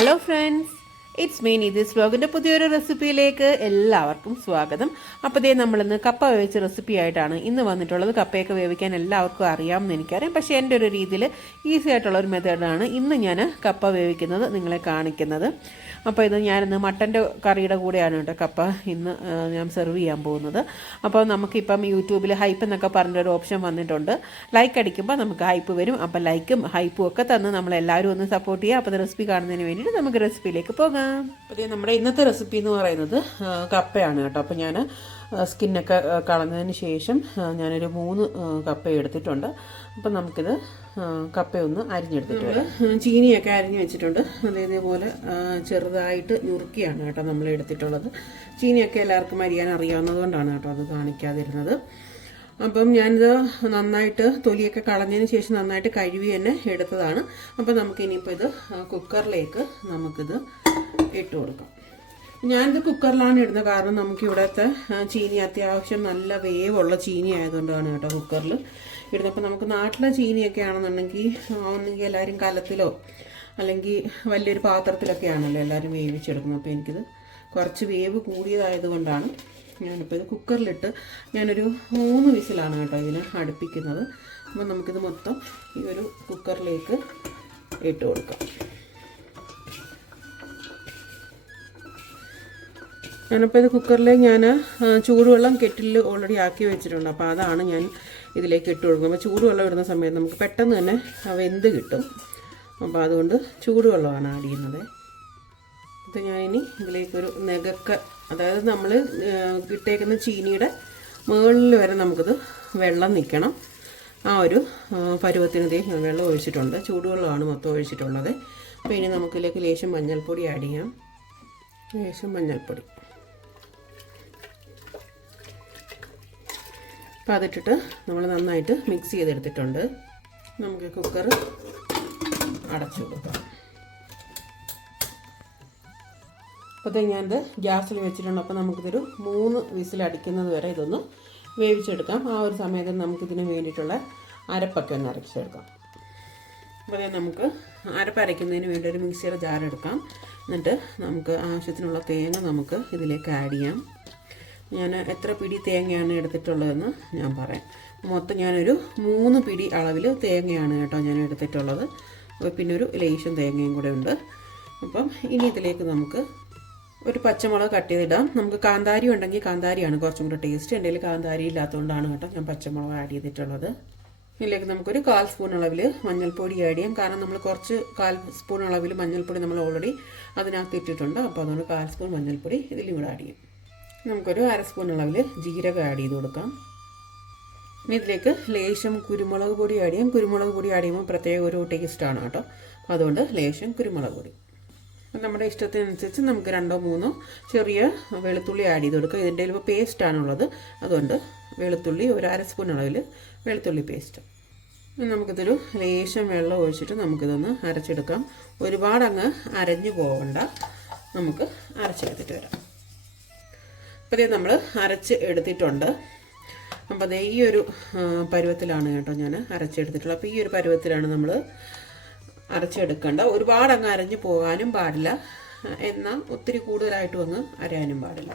Hello friends. It's മീൻ ഇത് വ്ലോഗിന്റെ പുതിയൊരു റെസിപ്പിയിലേക്ക് എല്ലാവർക്കും സ്വാഗതം. അപ്പോൾ ദേ നമ്മളിന്ന് കപ്പ വേവിച്ച റെസിപ്പി ആയിട്ടാണ് ഇന്ന് വന്നിട്ടുള്ളത്. കപ്പയൊക്കെ വേവിക്കാൻ എല്ലാവർക്കും അറിയാമെന്ന് എനിക്കറിയാം. പക്ഷേ എന്റെ ഒരു രീതിയിൽ ഈസി ആയിട്ടുള്ള ഒരു മെത്തേഡാണ് ഇന്ന് ഞാൻ കപ്പ വേവിക്കുന്നത് നിങ്ങളെ കാണിക്കുന്നത്. അപ്പോൾ ഇത് ഞാനിന്ന് മട്ടന്റെ കറിയുടെ കൂടെയാണ് കേട്ടോ കപ്പ ഇന്ന് ഞാൻ സെർവ് ചെയ്യാൻ പോകുന്നത്. അപ്പോൾ നമുക്കിപ്പം യൂട്യൂബിൽ ഹൈപ്പ് എന്നൊക്കെ പറഞ്ഞൊരു ഓപ്ഷൻ വന്നിട്ടുണ്ട്. ലൈക്ക് അടിക്കുമ്പോൾ നമുക്ക് ഹൈപ്പ് വരും. അപ്പോൾ ലൈക്കും ഹൈപ്പും ഒക്കെ തന്ന് നമ്മളെല്ലാവരും ഒന്ന് സപ്പോർട്ട് ചെയ്യുക അപ്പോൾ റെസിപ്പി കാണുന്നതിന് വേണ്ടിയിട്ട് നമുക്ക് റെസിപ്പിയിലേക്ക് പോകാം. അപ്പോൾ നമ്മുടെ ഇന്നത്തെ റെസിപ്പി എന്ന് പറയുന്നത് കപ്പയാണ് കേട്ടോ. അപ്പോൾ ഞാൻ സ്കിന്നൊക്കെ കളഞ്ഞതിന് ശേഷം ഞാനൊരു മൂന്ന് കപ്പ എടുത്തിട്ടുണ്ട്. അപ്പം നമുക്കിത് കപ്പയൊന്ന് അരിഞ്ഞെടുത്തിട്ടുണ്ട് ചീനിയൊക്കെ അരിഞ്ഞ് വെച്ചിട്ടുണ്ട്. അതേപോലെ ചെറുതായിട്ട് ഞുറുക്കിയാണ് കേട്ടോ നമ്മൾ എടുത്തിട്ടുള്ളത്. ചീനിയൊക്കെ എല്ലാവർക്കും അരിയാൻ അറിയാവുന്നതുകൊണ്ടാണ് കേട്ടോ അത് കാണിക്കാതിരുന്നത്. അപ്പം ഞാനിത് നന്നായിട്ട് തൊലിയൊക്കെ കളഞ്ഞതിന് ശേഷം നന്നായിട്ട് കഴുകി തന്നെ എടുത്തതാണ്. അപ്പം നമുക്ക് ഇനിയിപ്പോൾ ഇത് കുക്കറിലേക്ക് നമുക്കിത് ഇട്ട് കൊടുക്കാം. ഞാനിത് കുക്കറിലാണ് ഇടുന്നത്. കാരണം നമുക്ക് ഇവിടുത്തെ ചീനി അത്യാവശ്യം നല്ല വേവുള്ള ചീനി ആയതുകൊണ്ടാണ് കേട്ടോ കുക്കറിൽ ഇടുന്നത്. അപ്പം നമുക്ക് നാട്ടിലെ ചീനിയൊക്കെ ആണെന്നുണ്ടെങ്കിൽ ഒന്നെങ്കിൽ എല്ലാവരും കലത്തിലോ അല്ലെങ്കിൽ വലിയൊരു പാത്രത്തിലൊക്കെ ആണല്ലോ എല്ലാവരും വേവിച്ചെടുക്കുന്നത്. അപ്പോൾ എനിക്കിത് കുറച്ച് വേവ് കൂടിയതായതുകൊണ്ടാണ് ഞാനിപ്പോൾ ഇത് കുക്കറിലിട്ട് ഞാനൊരു മൂന്ന് വിസിലാണ് കേട്ടോ ഇതിന് അടുപ്പിക്കുന്നത്. അപ്പോൾ നമുക്കിത് മൊത്തം ഈ ഒരു കുക്കറിലേക്ക് ഇട്ട് കൊടുക്കാം. ഞാനിപ്പോൾ ഇത് കുക്കറിൽ ഞാൻ ചൂടുവെള്ളം കെറ്റിലിൽ ഓൾറെഡി ആക്കി വെച്ചിട്ടുണ്ട്. അപ്പോൾ അതാണ് ഞാൻ ഇതിലേക്ക് ഇട്ട് കൊടുക്കുന്നത്. അപ്പോൾ ചൂടുവെള്ളം ഇടുന്ന സമയത്ത് നമുക്ക് പെട്ടെന്ന് തന്നെ വെന്ത് കിട്ടും. അപ്പോൾ അതുകൊണ്ട് ചൂടുവെള്ളമാണ് ആഡ് ചെയ്യുന്നത്. അപ്പോൾ ഞാനിനി ഇതിലേക്കൊരു നെകക്ക അതായത് നമ്മൾ ഇട്ടേക്കുന്ന ചീനിയുടെ മുകളിൽ വരെ നമുക്കിത് വെള്ളം നിൽക്കണം ആ ഒരു പരുവത്തിനതേ ഞാൻ വെള്ളം ഒഴിച്ചിട്ടുണ്ട്. ചൂടുവെള്ളമാണ് മൊത്തം ഒഴിച്ചിട്ടുള്ളത്. അപ്പോൾ ഇനി നമുക്കിതിലേക്ക് ലേശം മഞ്ഞൾപ്പൊടി ആഡ് ചെയ്യാം. ലേശം മഞ്ഞൾപ്പൊടി. അപ്പോൾ അതിട്ടിട്ട് നമ്മൾ നന്നായിട്ട് മിക്സ് ചെയ്തെടുത്തിട്ടുണ്ട്. നമുക്ക് കുക്കർ അടച്ചു കൊടുക്കാം. അപ്പോൾ ഞാനത് ഗ്യാസിൽ വെച്ചിട്ടുണ്ട്. അപ്പോൾ നമുക്കിതൊരു മൂന്ന് വിസിൽ അടിക്കുന്നത് വരെ ഇതൊന്ന് വേവിച്ചെടുക്കാം. ആ ഒരു സമയത്ത് നമുക്കിതിന് വേണ്ടിയിട്ടുള്ള അരപ്പൊക്കെ ഒന്ന് അരച്ചെടുക്കാം. അപ്പോൾ നമുക്ക് അരപ്പ് അരയ്ക്കുന്നതിന് വേണ്ടി ഒരു മിക്സിയുടെ ജാർ എടുക്കാം. എന്നിട്ട് നമുക്ക് ആവശ്യത്തിനുള്ള തേങ്ങ നമുക്ക് ഇതിലേക്ക് ആഡ് ചെയ്യാം. ഞാൻ എത്ര പിടി തേങ്ങയാണ് എടുത്തിട്ടുള്ളതെന്ന് ഞാൻ പറയാം. മൊത്തം ഞാനൊരു മൂന്ന് പിടി അളവിൽ തേങ്ങയാണ് കേട്ടോ ഞാൻ എടുത്തിട്ടുള്ളത്. അപ്പോൾ പിന്നെ ഒരു ലേശം തേങ്ങയും കൂടെ ഉണ്ട്. അപ്പം ഇനി ഇതിലേക്ക് നമുക്ക് ഒരു പച്ചമുളക് കട്ട് ചെയ്തിടാം. നമുക്ക് കാന്താരി ഉണ്ടെങ്കിൽ കാന്താരിയാണ് കുറച്ചും കൂടെ ടേസ്റ്റ് എന്റെ കാന്താരി ഇല്ലാത്തതുകൊണ്ടാണ് കേട്ടോ ഞാൻ പച്ചമുളക് ആഡ് ചെയ്തിട്ടുള്ളത്. ഇതിലേക്ക് നമുക്കൊരു കാൽ സ്പൂൺ അളവിൽ മഞ്ഞൾപ്പൊടി ആഡ് ചെയ്യാം. കാരണം നമ്മൾ കുറച്ച് കാൽ സ്പൂൺ അളവിൽ മഞ്ഞൾപ്പൊടി നമ്മൾ ഓൾറെഡി അതിനകത്ത് ഇട്ടിട്ടുണ്ട്. അപ്പോൾ അതുകൊണ്ട് കാൽ സ്പൂൺ മഞ്ഞൾപ്പൊടി ഇതിലും കൂടെ ആഡ് ചെയ്യും. നമുക്കൊരു അര സ്പൂൺ അളവിൽ ജീരകം ആഡ് ചെയ്ത് കൊടുക്കാം. ഇനി ഇതിലേക്ക് ലേശം കുരുമുളക് പൊടി ആഡ് ചെയ്യാം. കുരുമുളക് പൊടി ആഡ് ചെയ്യുമ്പോൾ പ്രത്യേക ഒരു ടേസ്റ്റാണ് കേട്ടോ. അതുകൊണ്ട് ലേശം കുരുമുളക് പൊടി. നമ്മുടെ ഇഷ്ടത്തിനനുസരിച്ച് നമുക്ക് രണ്ടോ മൂന്നോ ചെറിയ വെളുത്തുള്ളി ആഡ് ചെയ്ത് കൊടുക്കുക ഇതിന്റെ ഇപ്പോൾ പേസ്റ്റാണുള്ളത് അതുകൊണ്ട് വെളുത്തുള്ളി ഒരു അര സ്പൂൺ അളവിൽ വെളുത്തുള്ളി പേസ്റ്റ് നമുക്കിതൊരു ലേശം വെള്ളം ഒഴിച്ചിട്ട് നമുക്കിതൊന്ന് അരച്ചെടുക്കാം. ഒരുപാടങ്ങ് അരഞ്ഞു പോകണ്ട നമുക്ക് അരച്ചെടുത്തിട്ട് വരാം. അപ്പോൾ ഇത് നമ്മൾ അരച്ച് എടുത്തിട്ടുണ്ട്. അപ്പോൾ അതേ ഈ ഒരു പരുവത്തിലാണ് കേട്ടോ ഞാൻ അരച്ചെടുത്തിട്ടുള്ളത് അപ്പോൾ ഈ ഒരു പരുവത്തിലാണ് നമ്മൾ അരച്ചെടുക്കേണ്ട ഒരുപാട് അങ്ങ് അരഞ്ഞു പോകാനും പാടില്ല. എന്നാൽ ഒത്തിരി കൂടുതലായിട്ടും അങ്ങ് അരയാനും പാടില്ല.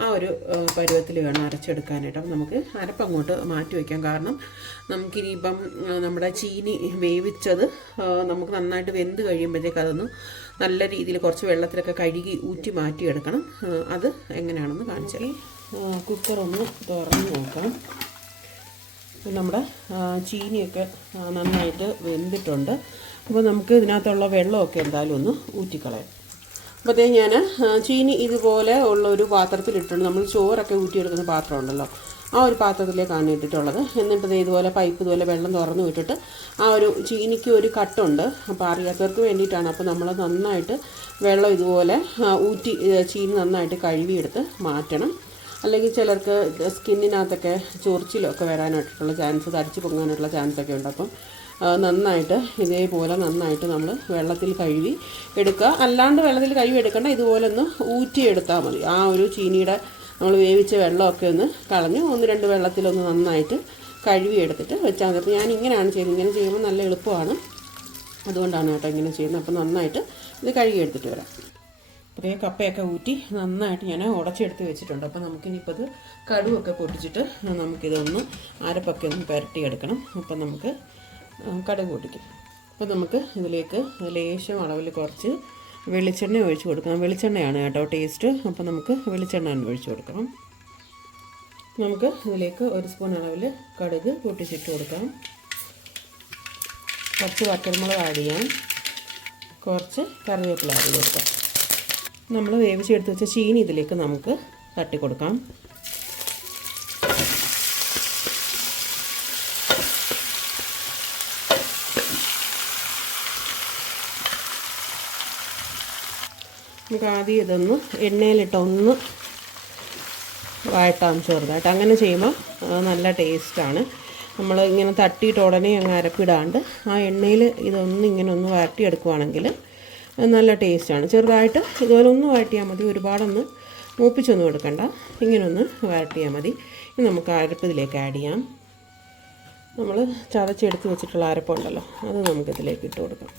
ആ ഒരു പരുവത്തിൽ വേണം അരച്ചെടുക്കാനായിട്ട്. നമുക്ക് അരപ്പങ്ങോട്ട് മാറ്റി വയ്ക്കാം. കാരണം നമുക്കിനിയിപ്പം നമ്മുടെ ചീനി വേവിച്ചത് നമുക്ക് നന്നായിട്ട് വെന്ത് കഴിയുമ്പോഴത്തേക്ക് അതൊന്ന് നല്ല രീതിയിൽ കുറച്ച് വെള്ളത്തിലൊക്കെ കഴുകി ഊറ്റി മാറ്റിയെടുക്കണം. അത് എങ്ങനെയാണെന്ന് കാണിച്ചാൽ കുക്കറൊന്ന് തുറന്ന് നോക്കാം. നമ്മുടെ ചീനിയൊക്കെ നന്നായിട്ട് വെന്തിട്ടുണ്ട്. അപ്പോൾ നമുക്ക് ഇതിനകത്തുള്ള വെള്ളമൊക്കെ എന്തായാലും ഒന്ന് ഊറ്റിക്കളയാം. അപ്പോൾ ഞാൻ ചീനി ഇതുപോലെ ഉള്ള ഒരു പാത്രത്തിലിട്ടുണ്ട് നമ്മൾ ചോറൊക്കെ ഊറ്റിയെടുക്കുന്ന പാത്രം ഉണ്ടല്ലോ ആ ഒരു പാത്രത്തിലേക്കാണ് ഇട്ടിട്ടുള്ളത്. എന്നിട്ട് ഇതുപോലെ പൈപ്പ് ഇതുപോലെ വെള്ളം തുറന്നു വിട്ടിട്ട് ആ ഒരു ചീനിക്ക് ഒരു കട്ടുണ്ട്. അപ്പോൾ അറിയാത്തവർക്ക് വേണ്ടിയിട്ടാണ്. അപ്പോൾ നമ്മൾ നന്നായിട്ട് വെള്ളം ഇതുപോലെ ഊറ്റി ചീനി നന്നായിട്ട് കഴുകിയെടുത്ത് മാറ്റണം. അല്ലെങ്കിൽ ചിലർക്ക് സ്കിന്നിനകത്തൊക്കെ ചൊറിച്ചിലൊക്കെ വരാനായിട്ടുള്ള ചാൻസ് തടിച്ച് പൊങ്ങാനായിട്ടുള്ള ചാൻസൊക്കെ ഉണ്ട്. അപ്പം നന്നായിട്ട് ഇതേപോലെ നന്നായിട്ട് നമ്മൾ വെള്ളത്തിൽ കഴുകി എടുക്കുക. അല്ലാണ്ട് വെള്ളത്തിൽ കഴുകി എടുക്കേണ്ട ഇതുപോലെ ഒന്ന് ഊറ്റിയെടുത്താൽ മതി. ആ ഒരു ചീനിയുടെ നമ്മൾ വേവിച്ച വെള്ളമൊക്കെ ഒന്ന് കളഞ്ഞ് ഒന്ന് രണ്ട് വെള്ളത്തിലൊന്ന് നന്നായിട്ട് കഴുകി എടുത്തിട്ട് വെച്ചാൽ മതി. ഞാൻ ഇങ്ങനെയാണ് ചെയ്യുന്നത്. ഇങ്ങനെ ചെയ്യുമ്പോൾ നല്ല എളുപ്പമാണ്. അതുകൊണ്ടാണ് കേട്ടോ ഇങ്ങനെ ചെയ്യുന്നത്. അപ്പോൾ നന്നായിട്ട് ഇത് കഴുകി എടുത്തിട്ട് വരാം. അപ്പോൾ കപ്പയൊക്കെ ഊറ്റി നന്നായിട്ട് ഞാൻ ഉടച്ചെടുത്ത് വെച്ചിട്ടുണ്ട്. അപ്പോൾ നമുക്കിനിപ്പോൾ ഇത് കടുവൊക്കെ പൊട്ടിച്ചിട്ട് നമുക്കിതൊന്ന് അരപ്പൊക്കെ ഒന്ന് പുരട്ടിയെടുക്കണം. അപ്പം നമുക്ക് കടുക് പൊട്ടിക്കും. അപ്പോൾ നമുക്ക് ഇതിലേക്ക് ലേശം അളവിൽ കുറച്ച് വെളിച്ചെണ്ണ ഒഴിച്ച് കൊടുക്കണം. വെളിച്ചെണ്ണയാണ് കേട്ടോ ടേസ്റ്റ് അപ്പോൾ നമുക്ക് വെളിച്ചെണ്ണ ഒഴിച്ച് കൊടുക്കണം. നമുക്ക് ഇതിലേക്ക് ഒരു സ്പൂൺ അളവിൽ കടുക് പൊട്ടിച്ചിട്ട് കൊടുക്കാം. കുറച്ച് വറ്റൽമുളക് ആഡ് ചെയ്യാം. കുറച്ച് കറിവേപ്പില ആഡ് കൊടുക്കാം. നമ്മൾ വേവിച്ചെടുത്ത് വെച്ച ചീനി ഇതിലേക്ക് നമുക്ക് തട്ടി കൊടുക്കാം. നമുക്ക് ആദ്യം ഇതൊന്ന് എണ്ണയിലിട്ട് ഒന്ന് വഴട്ടാം ചെറുതായിട്ട്. അങ്ങനെ ചെയ്യുമ്പോൾ നല്ല ടേസ്റ്റാണ്. നമ്മൾ ഇങ്ങനെ തട്ടിയിട്ട് ഉടനെ അങ്ങ് അരപ്പിടാണ്ട് ആ എണ്ണയിൽ ഇതൊന്ന് ഇങ്ങനെ ഒന്ന് വഴട്ടിയെടുക്കുവാണെങ്കിൽ നല്ല ടേസ്റ്റാണ്. ചെറുതായിട്ട് ഇതുപോലെ ഒന്ന് വഴട്ടിയാൽ മതി. ഒരുപാടൊന്ന് മൂപ്പിച്ചൊന്നും എടുക്കണ്ട. ഇങ്ങനൊന്ന് വഴട്ടിയാൽ മതി. ഇനി നമുക്ക് അരപ്പ് ഇതിലേക്ക് ആഡ് ചെയ്യാം. നമ്മൾ ചതച്ചെടുത്ത് വെച്ചിട്ടുള്ള അരപ്പുണ്ടല്ലോ അത് നമുക്കിതിലേക്ക് ഇട്ട് കൊടുക്കാം.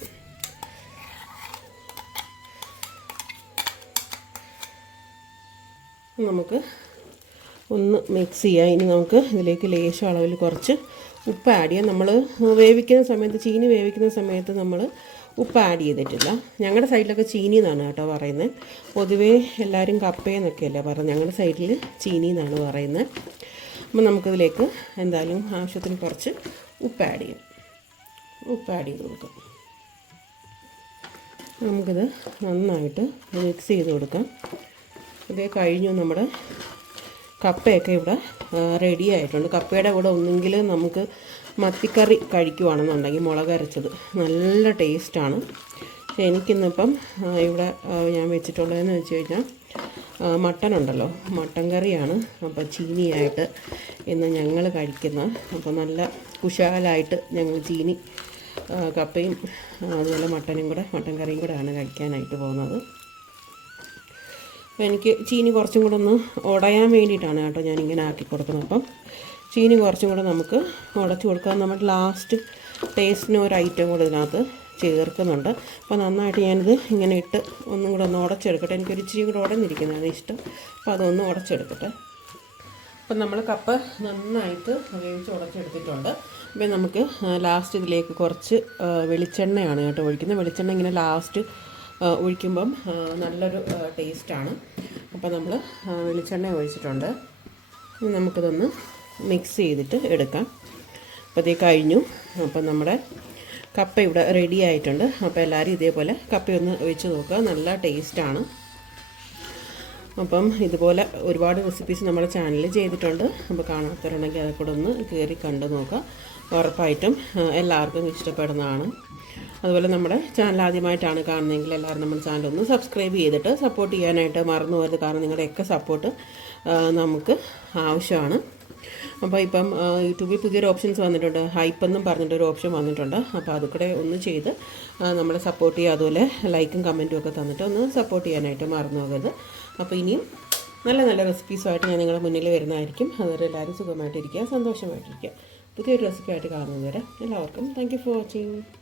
നമുക്ക് ഒന്ന് മിക്സ് ചെയ്യാം. ഇനി നമുക്ക് ഇതിലേക്ക് ലേശം അളവിൽ കുറച്ച് ഉപ്പ് ആഡ് ചെയ്യാം. നമ്മൾ വേവിക്കുന്ന സമയത്ത് ചീനി വേവിക്കുന്ന സമയത്ത് നമ്മൾ ഉപ്പ് ആഡ് ചെയ്തിട്ടില്ല. ഞങ്ങളുടെ സൈഡിലൊക്കെ ചീനി എന്നാണ് കേട്ടോ പറയുന്നത് പൊതുവേ എല്ലാവരും കപ്പയെന്നൊക്കെയല്ലേ പറയുന്നത് ഞങ്ങളുടെ സൈഡിൽ ചീനി എന്നാണ് പറയുന്നത് അപ്പം നമുക്കിതിലേക്ക് എന്തായാലും ആവശ്യത്തിന് കുറച്ച് ഉപ്പ് ആഡ് ചെയ്യും. ഉപ്പ് ആഡ് ചെയ്ത് കൊടുക്കാം. നമുക്കിത് നന്നായിട്ട് മിക്സ് ചെയ്ത് കൊടുക്കാം. ഇതേ കഴിഞ്ഞു നമ്മുടെ കപ്പയൊക്കെ ഇവിടെ റെഡി ആയിട്ടുണ്ട്. കപ്പയുടെ കൂടെ ഒന്നെങ്കിൽ നമുക്ക് മത്തിക്കറി കഴിക്കുവാണെന്നുണ്ടെങ്കിൽ മുളക് അരച്ചത് നല്ല ടേസ്റ്റാണ് എനിക്കിന്നിപ്പം ഇവിടെ ഞാൻ വെച്ചിട്ടുള്ളതെന്ന് വെച്ച് കഴിഞ്ഞാൽ മട്ടൻ ഉണ്ടല്ലോ. മട്ടൻ കറിയാണ്. അപ്പോൾ ചീനിയായിട്ട് ഇന്ന് ഞങ്ങൾ കഴിക്കുന്നത് അപ്പോൾ നല്ല കുശാലായിട്ട് ഞങ്ങൾ ചീനി കപ്പയും അതുപോലെ മട്ടനും കൂടെ മട്ടൻ കറിയും കൂടെയാണ് കഴിക്കാനായിട്ട് പോകുന്നത്. എനിക്ക് ചീനി കുറച്ചും കൂടെ ഒന്ന് ഉടയാൻ വേണ്ടിയിട്ടാണ് കേട്ടോ ഞാനിങ്ങനെ ആക്കി കൊടുക്കുന്നത്. അപ്പം ചീനി കുറച്ചും കൂടെ നമുക്ക് ഉടച്ചു കൊടുക്കാം. നമ്മൾ ലാസ്റ്റ് ടേസ്റ്റിന് ഒരു ഐറ്റം കൂടെ ഇതിനകത്ത് ചേർക്കുന്നുണ്ട്. അപ്പോൾ നന്നായിട്ട് ഞാനിത് ഇങ്ങനെ ഇട്ട് ഒന്നും കൂടെ ഒന്ന് ഉടച്ചെടുക്കട്ടെ. എനിക്കൊരു ഇച്ചിരി കൂടെ ഉടഞ്ഞിരിക്കുന്നതാണ് ഇഷ്ടം. അപ്പോൾ അതൊന്ന് ഉടച്ചെടുക്കട്ടെ. അപ്പം നമ്മൾ കപ്പ് നന്നായിട്ട് വേവിച്ച് ഉടച്ചെടുത്തിട്ടുണ്ട്. അപ്പം നമുക്ക് ലാസ്റ്റ് ഇതിലേക്ക് കുറച്ച് വെളിച്ചെണ്ണയാണ് കേട്ടോ ഒഴിക്കുന്നത്. വെളിച്ചെണ്ണ ഇങ്ങനെ ലാസ്റ്റ് ഒഴിക്കുമ്പം നല്ലൊരു ടേസ്റ്റാണ് അപ്പോൾ നമ്മൾ വെളിച്ചെണ്ണ ഒഴിച്ചിട്ടുണ്ട്. ഇനി നമുക്കിതൊന്ന് മിക്സ് ചെയ്തിട്ട് എടുക്കാം. അപ്പോൾ ഇതേ കഴിഞ്ഞു. അപ്പം നമ്മുടെ കപ്പ ഇവിടെ റെഡി ആയിട്ടുണ്ട്. അപ്പോൾ എല്ലാവരും ഇതേപോലെ കപ്പയൊന്ന് ഒഴിച്ച് നോക്കുക. നല്ല ടേസ്റ്റാണ് അപ്പം ഇതുപോലെ ഒരുപാട് റെസിപ്പീസ് നമ്മുടെ ചാനലിൽ ചെയ്തിട്ടുണ്ട്. അപ്പോൾ കാണാത്തവരുണ്ടെങ്കിൽ അതൊക്കെ ഒന്ന് കയറി കണ്ടു നോക്കുക. ഉറപ്പായിട്ടും എല്ലാവർക്കും ഇഷ്ടപ്പെടുന്നതാണ്. അതുപോലെ നമ്മുടെ ചാനൽ ആദ്യമായിട്ടാണ് കാണുന്നതെങ്കിൽ എല്ലാവരും നമ്മുടെ ചാനൽ ഒന്ന് സബ്സ്ക്രൈബ് ചെയ്തിട്ട് സപ്പോർട്ട് ചെയ്യാനായിട്ട് മറന്നു പോകരുത്. കാരണം നിങ്ങളുടെയൊക്കെ സപ്പോർട്ട് നമുക്ക് ആവശ്യമാണ്. അപ്പോൾ ഇപ്പം യൂട്യൂബിൽ പുതിയൊരു ഓപ്ഷൻസ് വന്നിട്ടുണ്ട്. ഹൈപ്പ് എന്നും പറഞ്ഞിട്ടൊരു ഓപ്ഷൻ വന്നിട്ടുണ്ട്. അപ്പോൾ അതുകൂടെ ഒന്ന് ചെയ്ത് നമ്മളെ സപ്പോർട്ട് ചെയ്യുക. അതുപോലെ ലൈക്കും കമന്റും ഒക്കെ തന്നിട്ട് ഒന്ന് സപ്പോർട്ട് ചെയ്യാനായിട്ട് മറന്നു പോകരുത്. അപ്പോൾ ഇനിയും നല്ല നല്ല റെസിപ്പീസുമായിട്ട് ഞാൻ നിങ്ങളുടെ മുന്നിൽ വരുന്നതായിരിക്കും. അതുവരെ എല്ലാവരും സുഖമായിട്ടിരിക്കുക സന്തോഷമായിട്ടിരിക്കുക. പുതിയൊരു റെസിപ്പി ആയിട്ട് കാണുന്നതുവരെ എല്ലാവർക്കും താങ്ക് ഫോർ വാച്ചിങ്